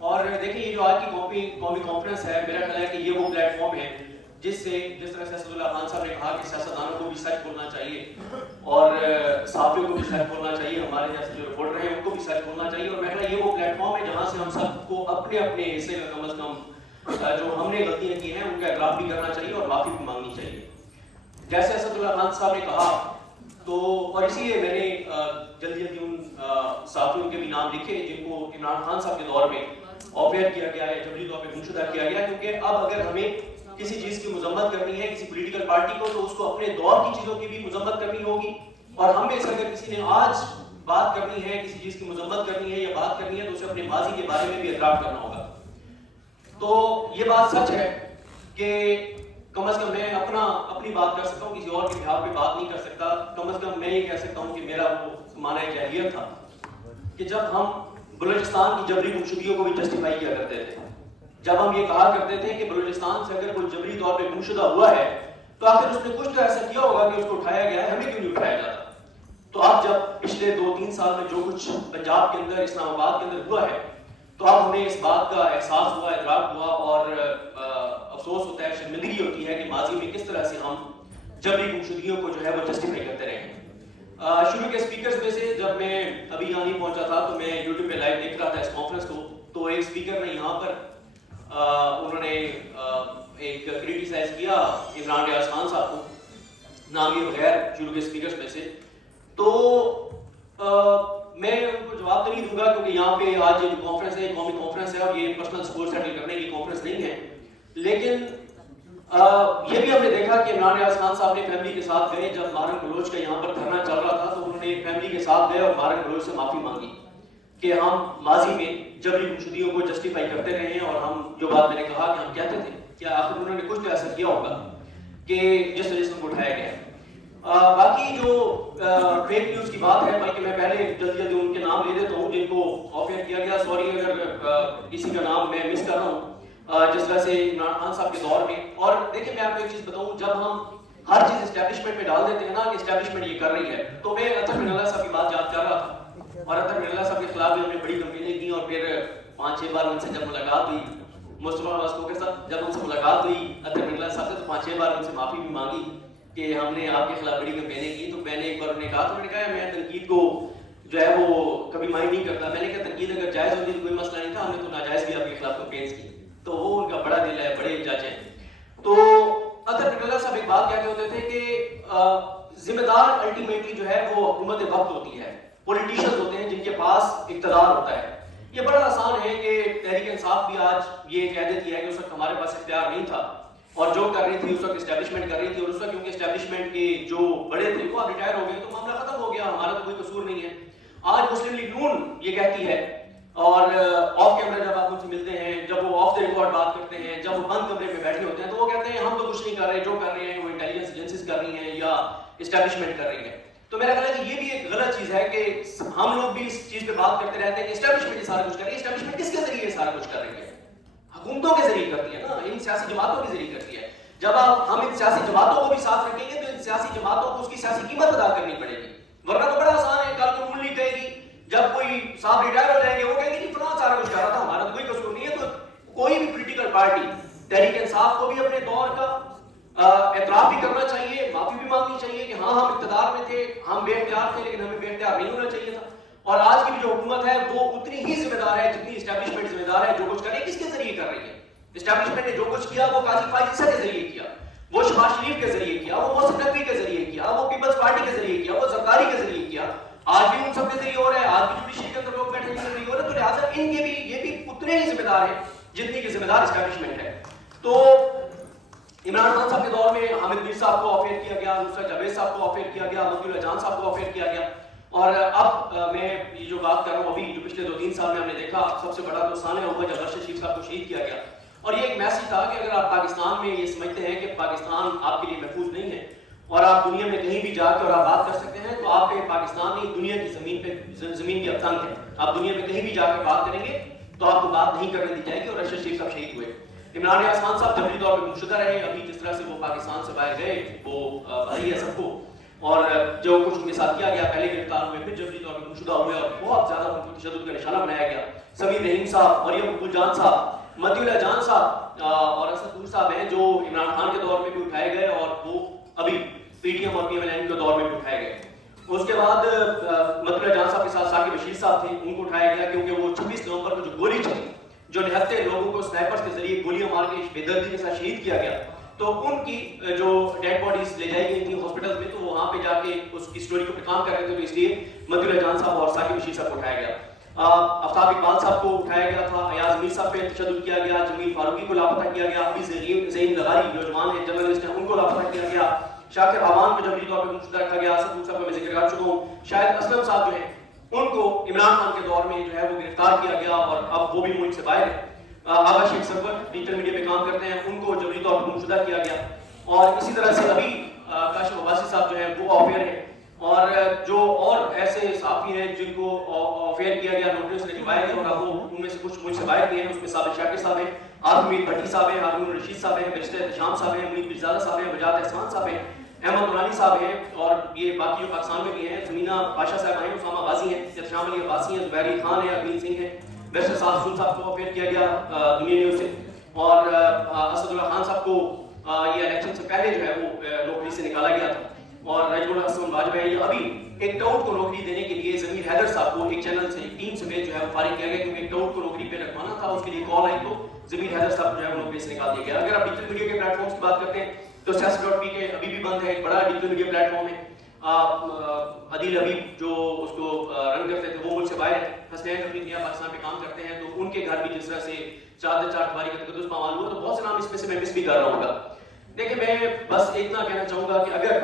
اور دیکھیں یہ جو آج کی قومی کانفرنس ہے، میرا خیال ہے کہ یہ وہ پلیٹ فارم ہے جس طرح سے اسد اللہ خان صاحب نے کہا کہ سیاستدانوں کو بھی سچ بولنا چاہیے اور صحافیوں کو بھی سچ بولنا چاہیے، ہمارے جیسے جو رپورٹر ہیں ان کو بھی سچ بولنا چاہیے، اور میرا خیال ہے یہ وہ پلیٹ فارم ہے جہاں سے ہم سب کو اپنے اپنے حصے کا کم از کم جو ہم نے غلطیاں کی ہیں ان کا اعتراف بھی کرنا چاہیے اور معافی بھی مانگنی چاہیے۔ جیسے اسد اللہ خان صاحب نے کہا تو، اور اسی لیے میں نے جلدی ان صحافیوں کے بھی نام لکھے جن کو عمران خان صاحب کے دور میں آفیئر کیا گیا ہے، جبری طور پہ گمشدہ کیا گیا، کیونکہ اب اگر ہمیں کسی چیز کی مذمت کرنی ہے کسی پولیٹیکل پارٹی کو تو اس کو اپنے دور کی چیزوں کی بھی مذمت کرنی ہوگی، اور ہم میں سے اگر کسی نے آج بات کرنی ہے، کسی چیز کی مذمت کرنی ہے یا بات کرنی ہے تو اسے اپنے ماضی کے بارے میں بھی اعتراف کرنا ہوگا۔ تو یہ بات سچ ہے کہ کم از کم میں اپنی بات کر سکتا ہوں، کسی اور کے بہاف پہ بات نہیں کر سکتا۔ کم از کم میں یہ کہہ سکتا ہوں کہ میرا وہ زمانہ جاہلیت تھا کہ جب ہم بلوچستان کی جبری گمشدگیوں کو بھی جسٹیفائی کیا کرتے تھے، جب ہم یہ کہا کرتے تھے کہ بلوچستان سے اگر کوئی جبری طور پہ گمشدہ ہوا ہے تو آخر اس نے کچھ تو ایسا کیا ہوگا کہ اس کو اٹھایا گیا ہے، ہمیں کیوں نہیں اٹھایا جاتا؟ تو اب جب پچھلے 2-3 سال میں جو کچھ پنجاب کے اندر، اسلام آباد کے اندر ہوا ہے، تو اب ہمیں اس بات کا احساس ہوا، ادراک ہوا، اور افسوس ہوتا ہے، شرمندگی ہوتی ہے کہ ماضی میں کس طرح سے ہم جبری گمشدگیوں کو جو ہے وہ جسٹیفائی کرتے رہے ہیں۔ شروع کے اسپیکرز میں سے جب میں ابھی یہاں نہیں پہنچا تھا تو میں یوٹیوب پہ لائیو دیکھ رہا تھا اس کانفرنس کو، تو ایک اسپیکر نے یہاں پر انہوں نے ایک کریٹیسائز کیا عمران ریاض خان صاحب کو، نامی وغیر شروع کے اسپیکرز میں سے، تو میں ان کو جواب تو نہیں دوں گا کیونکہ یہاں پہ آج جو کانفرنس ہے قومی کانفرنس ہے اور یہ پرسنل سکور سیٹل کرنے کی کانفرنس نہیں ہے، لیکن یہ بھی ہم نے دیکھا کہ عمران ریاض خان صاحب نے فیملی کے ساتھ گئے، جب مارن بلوچ کا یہاں پر دھرنا چل رہا تھا تو انہوں نے فیملی کے ساتھ گئے اور مارن بلوچ سے معافی مانگی کہ ہم ماضی میں جبری گمشدگیوں کو جسٹیفائی کرتے رہے ہیں، اور ہم جو بات میں نے کہا کہ ہم کہتے تھے کیا آخر انہوں نے کچھ تو ایسا کیا ہوگا کہ جس وجہ سے ان کو اٹھایا گیا۔ باقی جو فیک نیوز کی بات ہے، بلکہ میں پہلے جلدی ان کے نام لے دیتا ہوں جن کو آفیئر کیا گیا، سوری اگر کسی کا نام میں مس کر رہا ہوں، جس طرح سے عمران خان صاحب کے دور میں۔ اور دیکھیں میں آپ کو ایک چیز بتاؤں، جب ہم ہر چیز اسٹیبلشمنٹ میں ڈال دیتے ہیں نا کہ اسٹیبلشمنٹ یہ کر رہی ہے، تو میں اطہر من اللہ صاحب کی بات یاد کر رہا تھا، اور اطہر من اللہ صاحب کے خلاف بھی ہم نے بڑی کمپینیں کی، اور پھر 5-6 بار ان سے جب ملاقات ہوئی مصطفیٰ واسکو کے ساتھ، جب ان سے ملاقات ہوئی اطہر من اللہ صاحب سے، تو 5-6 بار ان سے معافی بھی مانگی کہ ہم نے آپ کے خلاف بڑی کمپینیں کی۔ تو میں نے ایک بار انہیں کہا، تو انہوں نے کہا میں تنقید کو جو ہے وہ کبھی مائنڈ نہیں کرتا۔ میں نے کہا تنقید اگر جائز ہوتی تو کوئی مسئلہ نہیں تھا، ہم نے تو ناجائز بھی آپ کے خلاف کمپینز کی۔ تو وہ ان کا بڑا دل ہے، بڑے جج ہیں۔ تو اطہر من اللہ صاحب ایک بات کہتے ہوتے تھے کہ ذمہ دار الٹیمیٹلی جو ہے وہ حکومت وقت ہوتی ہے، پولیٹیشنز ہوتے ہیں جن کے پاس اقتدار ہوتا ہے۔ یہ بڑا آسان ہے کہ تحریک انصاف بھی آج یہ کہہ دیتی ہے کہ اس وقت ہمارے پاس اختیار نہیں تھا، اور جو کر رہی تھی اس وقت اسٹیبلشمنٹ کر رہی تھی، اور اس وقت کیونکہ اسٹیبلشمنٹ کے جو بڑے تھے وہ اب ریٹائر ہو گئے تو معاملہ ختم ہو گیا، ہمارا تو کوئی قصور نہیں ہے۔ آج مسلم لیگ نون یہ کہتی ہے، اور آف کیمرہ جب آپ ان سے ملتے ہیں، جب وہ آف دا ریکارڈ بات کرتے ہیں، جب وہ بند کمرے میں بیٹھے ہوتے ہیں، تو وہ کہتے ہیں ہم تو کچھ نہیں کر رہے، جو کر رہے ہیں وہ انٹیلیجنس ایجنسیز کر رہی ہیں یا اسٹیبلشمنٹ کر رہی ہے۔ تو میرا خیال ہے کہ یہ بھی ایک غلط چیز ہے کہ ہم لوگ بھی اس چیز پہ بات کرتے رہتے ہیں کہ اسٹیبلشمنٹ یہ سارا کچھ کر رہی ہے۔ اسٹیبلشمنٹ کس کے ذریعے سارا کچھ کر رہی ہے؟ حکومتوں کے ذریعے کرتی ہے نا، ان سیاسی جماعتوں کے ذریعے کرتی ہے۔ جب ہم ان سیاسی جماعتوں کو بھی ساتھ رکھیں گے تو ان سیاسی جماعتوں کو اس کی سیاسی قیمت ادا کرنی پڑے گی، ورنہ تو بڑا آسان ہے، کل کو نون لیگ کہے گی، جب کوئی صاحب ریٹائر ہو جائیں گے وہ کہیں گے جی فلاں سارا کچھ کر رہا تھا، ہمارا تو کوئی قصور نہیں ہے۔ تو کوئی بھی پولیٹیکل پارٹی، تحریک انصاف کو بھی اپنے دور کا اعتراف بھی کرنا چاہیے، معافی بھی مانگنی چاہیے کہ ہاں ہم اقتدار میں تھے، ہم بے اختیار تھے، لیکن ہمیں بے اختیار نہیں ہونا چاہیے تھا۔ اور آج کی بھی جو حکومت ہے وہ اتنی ہی ذمہ دار ہے جتنی اسٹیبلشمنٹ ذمہ دار ہے۔ جو کچھ کر رہی ہے کس کے ذریعے کر رہی ہے؟ اسٹیبلشمنٹ نے جو کچھ کیا وہ قاضی فائز عیسیٰ کے ذریعے کیا، وہ شہباز شریف کے ذریعے کیا، وہ محسن نقوی کے ذریعے کیا، وہ پیپلز پارٹی کے ذریعے کیا، وہ زرداری کے ذریعے کیا، آج بھی ان سب کے ذریعے ہو رہا ہے، آج بھی جوڈیشری کے اندر لوگ بیٹھے ہیں ذریعے ہو رہا ہے۔ تو لہٰذا ان کے بھی یہ بھی اتنے ہی ذمہ دار ہیں جتنی کہ ذمہ دار اسٹیبلشمنٹ ہے۔ تو عمران خان صاحب کے دور میں حامد میر صاحب کو آفیئر کیا گیا، نصرت جاوید صاحب کو آفیئر کیا گیا، مفتی اللہ جان صاحب کو آفیئر کیا گیا، اور اب میں یہ جو بات کر رہا ہوں ابھی جو پچھلے 2-3 سال میں ہم نے دیکھا، سب سے بڑا تو سانحہ ہوا جب ارشد شریف صاحب کو شہید کیا گیا۔ اور یہ ایک میسج تھا کہ اگر آپ پاکستان میں یہ سمجھتے ہیں کہ پاکستان آپ کے لیے محفوظ نہیں ہے اور آپ دنیا میں کہیں بھی جا کے اور آپ بات کر سکتے ہیں، تو آپ کے پاکستان نہیں دنیا کی زمین کی اب تنگ ہے۔ آپ دنیا میں کہیں بھی جا کے بات کریں گے تو آپ کو بات نہیں کرنے دی جائے گی، اور ارشد شریف صاحب شہید ہوئے۔ عمران ریاض خان صاحب جبری طور پہ گمشدہ رہے، ابھی جس طرح سے وہ پاکستان سے باہر گئے وہ بھائی ہے سب کو، اور جو کچھ ان کے ساتھ کیا گیا، پہلے گرفتار ہوئے، پھر جبری طور پہ گمشدہ ہوئے، اور بہت زیادہ ان کو تشدد کا نشانہ بنایا گیا۔ سمیر رحیم صاحب، مریم مقبول جان صاحب، مدی اللہ جان صاحب اور اسد نور صاحب ہیں جو عمران خان کے دور میں بھی اٹھائے گئے اور وہ ابھی پی ٹی ایم اور پی ایم ایل این کے دور میں بھی اٹھائے گئے. اس کے بعد مدی اللہ جان صاحب کے ساتھ ثاقب بشیر صاحب تھے، ان کو اٹھایا گیا کیونکہ وہ 26 نومبر کو جو گولی چلی، جو نہتے لوگوں کو سنائپرز کے ذریعے گولیاں مار کے بے دردی کے ساتھ شہید کیا گیا، تو ان کی جو ڈیڈ باڈیز لے جائی گئی تھیں ہاسپٹل میں، تو وہ وہاں پہ جا کے اس کی اسٹوری کو کام کر رہے تھے، تو اس لیے مدی اللہ جان صاحب اور ثاقب بشیر صاحب کو اٹھایا گیا. آفتاب اقبال صاحب کو اٹھایا گیا تھا، ایاز میر صاحب پہ تشدد کیا گیا، جمیل فاروقی کو لاپتہ کیا گیا، ابھی زین لغاری نوجوان ہیں جرنلسٹ ہیں ان کو لاپتہ کیا گیا، شاکر عوان کو جبری طور پہ گمشدہ رکھا گیا، اسد نور صاحب کا میں ذکر کر چکا ہوں، شاہد اسلم صاحب جو ہیں ان کو عمران خان کے دور میں جو ہے وہ گرفتار کیا گیا اور اب وہ بھی ملک سے باہر ہے. آغا شیخ سرور ڈیجیٹل میڈیا پہ کام کرتے ہیں، ان کو جبری طور پر گمشدہ کیا گیا. اور اسی طرح سے ابھی کاشف عباسی صاحب جو ہیں وہ آفیئر ہیں، اور جو اور ایسے صحافی ہیں جن کو آفیئر کیا گیا، نوٹس لکھوائے گئے اور اب وہ ان میں سے کچھ ملک سے باہر گئے ہیں. اس میں ثابت شاکر صاحب ہیں، عارف امید بھٹی صاحب ہیں، ہارون رشید صاحب ہیں، بیرسٹر احتشام صاحب ہیں، منیر پیرزادہ صاحب ہیں، وجاہت احسان صاحب ہیں، احمد نورانی صاحب ہیں، اور یہ باقی جو پاکستان میں بھی ہیں، زمینہ پاشا صاحب ہیں، اسامہ غازی ہیں، احتشام علی عباسی ہیں، زبیر علی خان ہیں، ارمین سنگھ ہیں، بیرسٹر صاحب سن صاحب کو آفیئر کیا گیا دنیا نیوز سے، اور اسد اللہ خان صاحب کو یہ الیکشن سے پہلے جو ہے وہ نوکری سے نکالا گیا تھا. اور نجم الحسن واجپئی ابھی ایک ٹاؤٹ کو نوکری دینے کے لیے ضمیر حیدر صاحب کو ایک چینل سے ٹیم سے جو ہے وہ فارغ کیا گیا کیونکہ ایک ٹاؤٹ کو نوکری پہ رکھوانا تھا. اس کے لیے کال آئی تو ضمیر حیدر صاحب جو ہے وہ نوکری سے نکال دیا گیا. اگر آپ ڈیجیٹل میڈیا کے پلیٹ فارمس کی بات کرتے ہیں تو سیاست.پی کے ابھی بھی بند ہے، ایک بڑا ڈیجیٹل میڈیا پلیٹ فارم ہے. عدیل حبیب جو اس کو رن کرتے تھے وہ ملک سے باہر ہے، حسنین اپنی نیا پاکستان پہ کام کرتے ہیں، تو ان کے گھر بھی جس طرح سے 4 دیواری کا تقدس پامال ہوا، تو بہت سے نام اس میں سے میں مس بھی کر رہا ہوں گا. دیکھیں میں بس اتنا کہنا چاہوں گا کہ اگر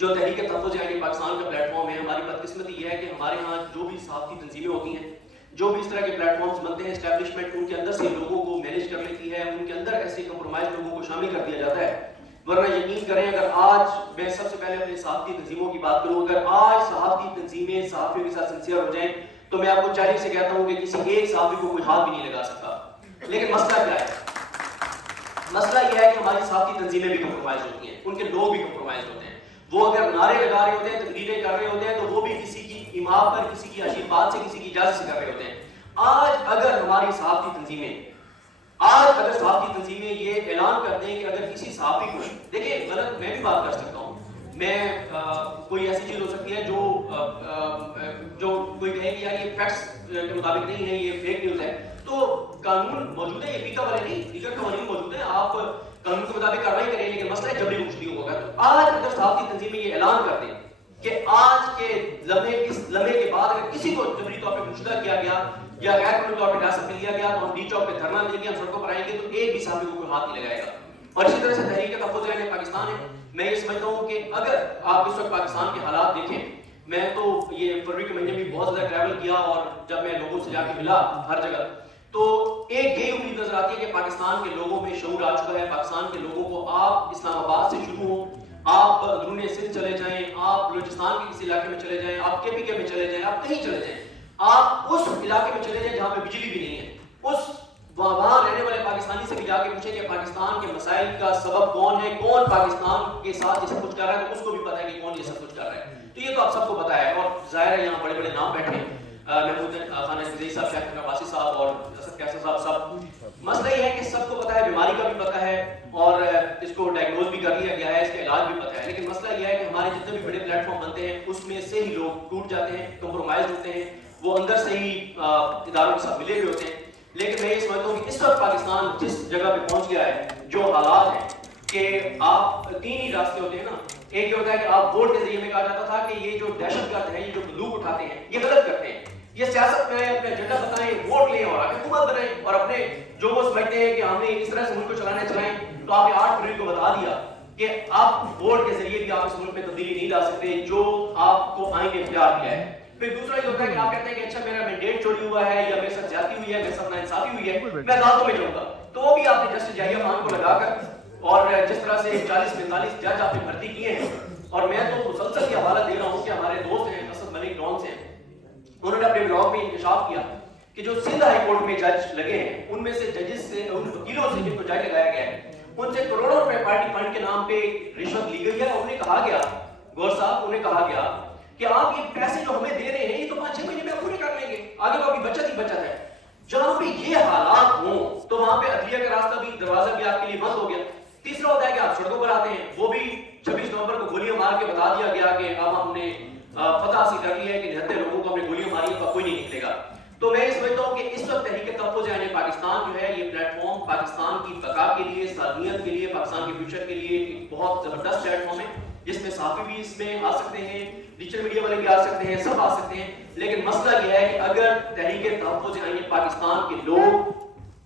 جو تحریک تحفظ یعنی پاکستان کا پلیٹ فارم ہے، ہماری بدقسمتی یہ ہے کہ ہمارے ہاں جو بھی صحافتی تنظیمیں ہوتی ہیں، جو بھی اس طرح کے پلیٹ فارمز بنتے ہیں، اسٹیبلشمنٹ ان کے اندر سے لوگوں کو مینیج کر لیتی ہے، ان کے اندر ایسے کمپرومائز لوگوں کو شامل کر دیا جاتا ہے. ورنہ یقین کریں اگر آج میں سب سے پہلے اپنے صحافتی تنظیموں کی بات کروں، اگر آج صحافتی تنظیمیں صحافیوں کے ساتھ سنسیئر ہو جائیں تو میں آپ کو چیلنج سے کہتا ہوں کہ کسی ایک صحافی کو کوئی ہاتھ بھی نہیں لگا سکتا. لیکن مسئلہ کیا ہے؟ مسئلہ یہ ہے کہ ہماری صحافتی تنظیمیں بھی کمپرومائز ہوتی ہیں، ان کے لوگ بھی کمپرومائز ہوتے ہیں. وہ اگر نعرے لگا رہے ہوتے ہیں، تقریریں کر رہے ہوتے ہیں، تو وہ بھی کسی کی ایما پر، کسی کی آشیرواد سے، کسی کی اجازت سے کر رہے ہوتے ہیں. آج اگر ہماری صحافتی تنظیمیں یہ اعلان کر دیں کہ اگر کسی صحافی کو، دیکھیں غلط میں بھی بات کر سکتا ہوں، میں کوئی ایسی چیز ہو سکتی ہے جو کوئی کہے کہ یار یہ فیکٹس کے مطابق نہیں ہے، یہ فیک نیوز ہے، تو قانون موجود ہے، یہ فیکا والے نہیں، دیگر قوانین موجود ہیں، آپ قانون کے مطابق کارروائی کریں. لیکن مسئلہ جبری گفتگو ہوگا. تو آج اگر صحافتی تنظیمیں یہ اعلان کر دیں کہ آج کے لمحے، اس لمحے کے بعد اگر کسی کو جبری طور پہ مشتہ کیا گیا یا غیر قانونی طور پہ حراست میں لیا گیا تو ہم ڈی چوک پہ دھرنا دیں گے، ہم سڑکوں پر آئیں گے، تو ایک بھی صحافی کو کوئی ہاتھ نہیں لگائے گا. اور اسی طرح سے تحریک تحفظ یعنی پاکستان ہے. میں یہ سمجھتا ہوں کہ اگر آپ اس وقت پاکستان کے حالات دیکھیں، میں تو یہ فروری کے مہینے میں بہت زیادہ ٹریول کیا اور جب میں لوگوں سے جا کے ملا ہر جگہ، تو ایک یہی امید نظر آتی ہے کہ پاکستان کے لوگوں میں شعور آ چکا ہے. پاکستان کے لوگوں کو آپ اسلام آباد سے شروع ہوں، آپ اندرون سندھ چلے جائیں، آپ بلوچستان کے کسی علاقے میں چلے جائیں، آپ کے میں چلے جائیں، آپ کہیں چلے جائیں، آپ اس علاقے میں چلے جائیں جہاں پہ بجلی بھی نہیں ہے، وہاں رہنے والے پاکستانی سے بھی جا کے پوچھیں کہ پاکستان کے مسائل کا سبب کون ہے، کون پاکستان کے ساتھ یہ سب کچھ کر رہا ہے، تو اس کو بھی پتا ہے کہ کون یہ سب کچھ کر رہا ہے. تو یہ تو آپ سب کو پتا ہے. اور ظاہر ہے یہاں بڑے بڑے نام بیٹھے ہیں، محمود خان فضائی صاحب، شاہد عباسی صاحب اور اسد کیسر صاحب سب. مسئلہ یہ ہے کہ سب کو پتا ہے، بیماری کا بھی پتا ہے اور اس کو ڈائگنوز بھی کر لیا گیا ہے، اس کا علاج بھی پتا ہے. لیکن مسئلہ یہ ہے کہ ہمارے جتنے بھی بڑے پلیٹ فارم بنتے ہیں اس میں سے ہی لوگ ٹوٹ جاتے ہیں، کمپرومائز ہوتے ہیں، وہ اندر سے ہی اداروں کے ساتھ ملے ہوئے ہوتے ہیں. لیکن میں یہ سمجھتا ہوں کہ اس وقت پاکستان جس جگہ پہ پہنچ گیا ہے، جو حالات ہیں کہ آپ 3 ہی راستے ہوتے ہیں نا. ایک یہ ہوتا ہے کہ آپ ووٹ کے ذریعے میں کہا جاتا تھا کہ یہ جو دہشت گرد ہیں، یہ جو بندوق اٹھاتے ہیں، یہ غلط کرتے ہیں، یہ سیاست میں اپنے ایجنڈا بتائیں، ووٹ لیں اور آگے حکومت بنائیں، اور اپنے جو وہ سمجھتے ہیں کہ ہم نے اس طرح سے ملک کو چلائیں. تو آپ نے 8 فروری کو بتا دیا کہ آپ ووٹ کے ذریعے بھی آپ اس ملک میں تبدیلی نہیں لا سکتے جو آپ کو آئین نے اختیار کیا ہے. پھر دوسرا یہ ہوتا ہے کہ آپ کہتے ہیں کہ اچھا میرا مینڈیٹ چوری ہوا ہے یا میرے ساتھ زیادتی ہوئی ہے، میرے ساتھ ناانصافی ہوئی ہے، میں عدالتوں میں جاؤں گا. تو وہ بھی آپ نے جسٹس جائیہ خان کو لگا کر اور جس طرح سے 40-45 جج آپ نے بھرتی کیے ہیں، اور میں تو مسلسل یہ حوالہ دے رہا ہوں کہ ہمارے دوست ہیں اسد ملک ڈان سے، انہوں نے اپنے بلاگ میں انکشاف کیا کہ جو سندھ ہائی کورٹ میں جج لگے ہیں ان میں سے ججز سے، ان وکیلوں سے جن کو جج لگایا گیا ہے، ان سے کروڑوں روپے پارٹی فنڈ کے نام پہ رشوت لی گئی ہے. انہیں کہا گیا، گور صاحب انہیں کہا گیا کہ آپ یہ پیسے جو ہمیں دے رہے ہیں یہ تو 5-6 مہینے میں پورے کر لیں گے. آگے تو آپ کی بچت ہی بچت ہے. جہاں پہ یہ حالات ہوں تو وہاں پہ عدلیہ کا راستہ بھی دروازہ بھی آپ کے لیے بند ہو گیا. تیسرا ہوتا ہے کہ آپ سڑکوں پر آتے ہیں, وہ بھی 26 نومبر کو گولیاں مار کے بتا دیا گیا کہ اب ہم نے فتح حاصل کر لی ہے کہ 79 لوگوں کو ہم نے گولیاں ماری ہے, کوئی نہیں نکلے گا. تو میں سمجھتا ہوں کہ اس وقت تحریک تحفظ یعنی پاکستان جو ہے یہ پلیٹ فارم پاکستان کی بقا کے لیے, سالمیت کے لیے, پاکستان کے فیوچر کے لیے ایک بہت زبردست پلیٹ فارم ہے جس میں صحافی بھی اس میں آ سکتے ہیں, ڈیجیٹل میڈیا والے بھی آ سکتے ہیں, سب آ سکتے ہیں. لیکن مسئلہ یہ ہے کہ اگر تحریک تحفظ یعنی پاکستان کے لوگ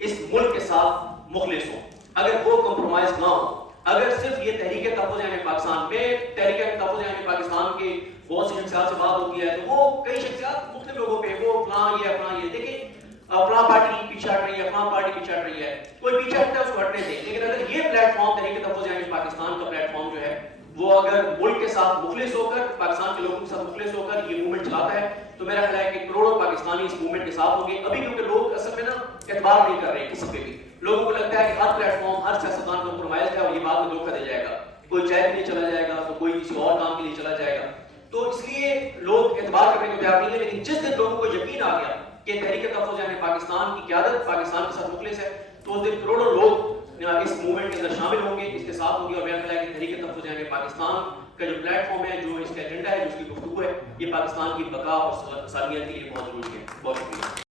اس ملک کے ساتھ مخلص ہوں, اگر وہ کمپرومائز نہ ہو, اگر صرف یہ تحریک تحفظ یعنی پاکستان پہ تحریک تحفظ یعنی پاکستان کے بہت سی شخصیات سے بات ہوتی ہے تو وہ کئی شخصیات مختلف لوگوں پہ وہ فلاں یہ دیکھیں فلاں پارٹی پیچھے ہٹ رہی ہے, فلاں پارٹی پیچھے ہٹ رہی ہے, کوئی پیچھے ہٹتا ہے اس کو ہٹنے دیں. لیکن اگر یہ پلیٹ فارم تحریک تحفظ یعنی پاکستان کا پلیٹ فارم جو ہے وہ اگر ملک کے ساتھ مخلص ہو کر, پاکستان کے لوگوں کے ساتھ مخلص ہو کر یہ موومنٹ چلاتا ہے تو میرا خیال ہے کہ کروڑوں پاکستانی اس موومنٹ کے ساتھ ہوں گے. ابھی کیونکہ لوگ اصل میں نا اعتبار نہیں کر رہے کسی پہ بھی, لوگوں کو لگتا ہے کہ ہر پلیٹ فارم ہر سیاستدان کمپرومائز ہے اور یہ بات میں دھوکہ دے جائے گا, کوئی چائے کے لیے چلا جائے گا تو کوئی کسی اور کام کے لیے چلا جائے گا. تو اس لیے لوگ اعتبار کرنے کو تیار نہیں ہے. لیکن جس دن لوگوں کو یقین آ گیا کہ تحریک تحفظ یعنی پاکستان کی قیادت پاکستان کے ساتھ مخلص ہے تو اس دن کروڑوں لوگ اس موومنٹ کے اندر شامل ہوں گے, اس کے ساتھ ہوں گے. اور میرا خیال ہے کہ تحریک تحفظ یعنی پاکستان کا جو پلیٹ فارم ہے, جو اس کا ایجنڈا ہے, جو اس کی گفتگو ہے, یہ پاکستان کی بقا اور سالمیت کے لیے بہت ضروری ہے. بہت شکریہ.